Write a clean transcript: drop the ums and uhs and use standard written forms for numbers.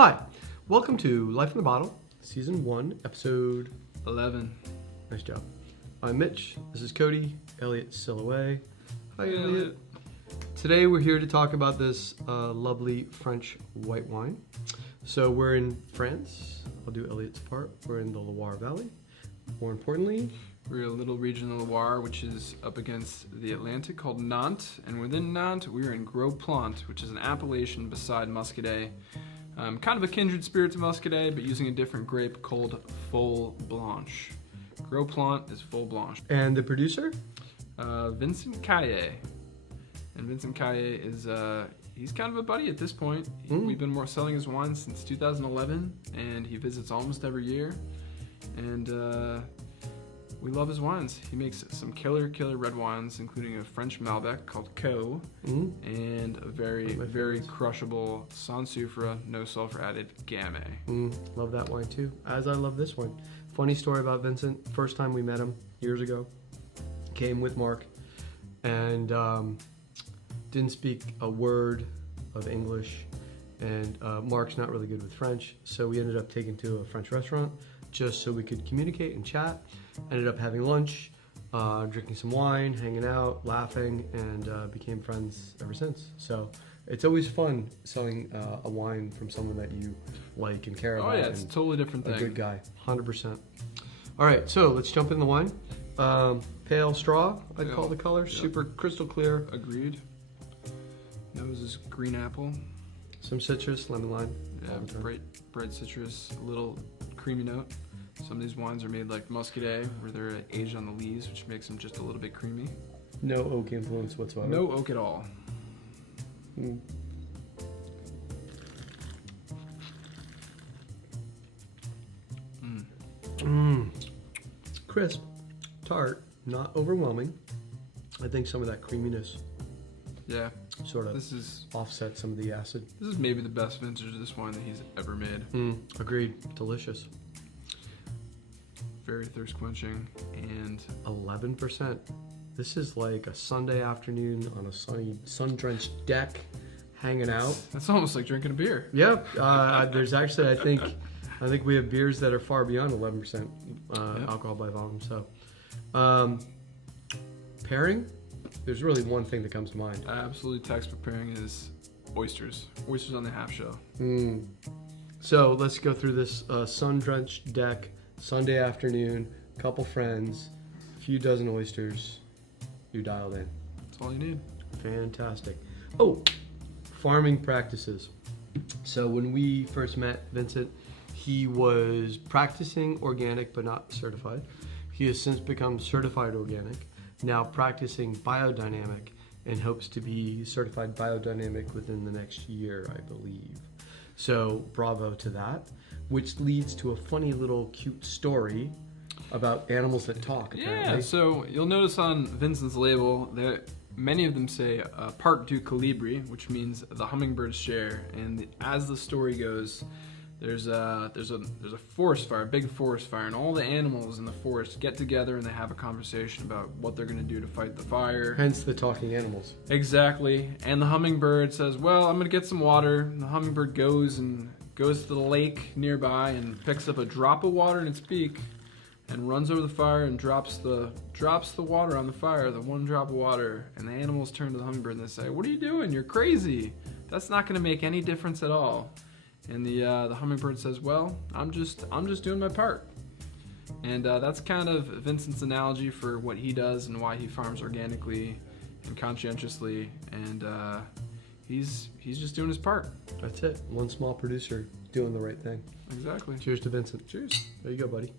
Hi, welcome to Life in the Bottle, Season 1, Episode 11. Nice job. I'm Mitch, this is Cody, Elliot's still away. Hi Elliot. Today we're here to talk about this lovely French white wine. So we're in France, I'll do Elliot's part. We're in the Loire Valley. More importantly, We're in a little region of the Loire, which is up against the Atlantic, called Nantes. And within Nantes, we're in Gros Plant, which is an appellation beside Muscadet. Kind of a kindred spirit to Muscadet, but using a different grape called Folle Blanche. Gros Plant is Folle Blanche. and the producer? Vincent Caille. And Vincent Caille is, he's kind of a buddy at this point. We've been selling his wine since 2011, and he visits almost every year. And we love his wines. He makes some killer red wines, including a French Malbec called Co, and a very crushable sans soufre, no sulfur added Gamay. Love that wine too, as I love this one. Funny story about Vincent. First time we met him years ago, came with Mark, and didn't speak a word of English, and Mark's not really good with French, so we ended up taking to a French restaurant just so we could communicate and chat. Ended up having lunch, drinking some wine, hanging out, laughing, and became friends ever since. So it's always fun selling a wine from someone that you like and care about. Oh yeah, it's a totally different thing. A good guy, 100%. All right, so let's jump in the wine. Pale straw, I'd call the color. Yep. Super crystal clear. Agreed. Nose is green apple. Some citrus, lemon lime. Yeah, bright citrus, a little creamy note. Some of these wines are made like Muscadet, where they're aged on the lees, which makes them just a little bit creamy. No oak influence whatsoever. No oak at all. Crisp, tart, not overwhelming. I think some of that creaminess Yeah, sort of this is offsets some of the acid. maybe the best vintage of this wine that he's ever made. Agreed. Delicious. Very thirst quenching, and 11%. This is like a Sunday afternoon on a sunny, sun-drenched deck, hanging out. that's almost like drinking a beer. Yep. There's actually, I think we have beers that are far beyond 11% alcohol by volume. So, pairing. There's really one thing that comes to mind. Absolutely, textbook pairing is oysters. Oysters on the half shell. So let's go through this sun-drenched deck, Sunday afternoon, couple friends, a few dozen oysters. You're dialed in. That's all you need. Fantastic. Oh, farming practices. So when we first met Vincent, he was practicing organic but not certified. He has since become certified organic, now practicing biodynamic, and hopes to be certified biodynamic within the next year, I believe. So bravo to that, which leads to a funny little cute story about animals that talk, apparently. Yeah, so you'll notice on Vincent's label that many of them say part du colibri, which means the hummingbird's share. And as the story goes, there's a forest fire, a big forest fire, and all the animals in the forest get together and they have a conversation about what they're going to do to fight the fire. Hence the talking animals. Exactly. And the hummingbird says, well, I'm going to get some water. And the hummingbird goes to the lake nearby and picks up a drop of water in its beak and runs over the fire and drops the water on the fire, the one drop of water. And the animals turn to the hummingbird and they say, what are you doing? You're crazy. That's not going to make any difference at all. And the hummingbird says, well, I'm just doing my part. And that's kind of Vincent's analogy for what he does and why he farms organically and conscientiously. And he's just doing his part. That's it. One small producer doing the right thing. Exactly. Cheers to Vincent. Cheers. There you go, buddy.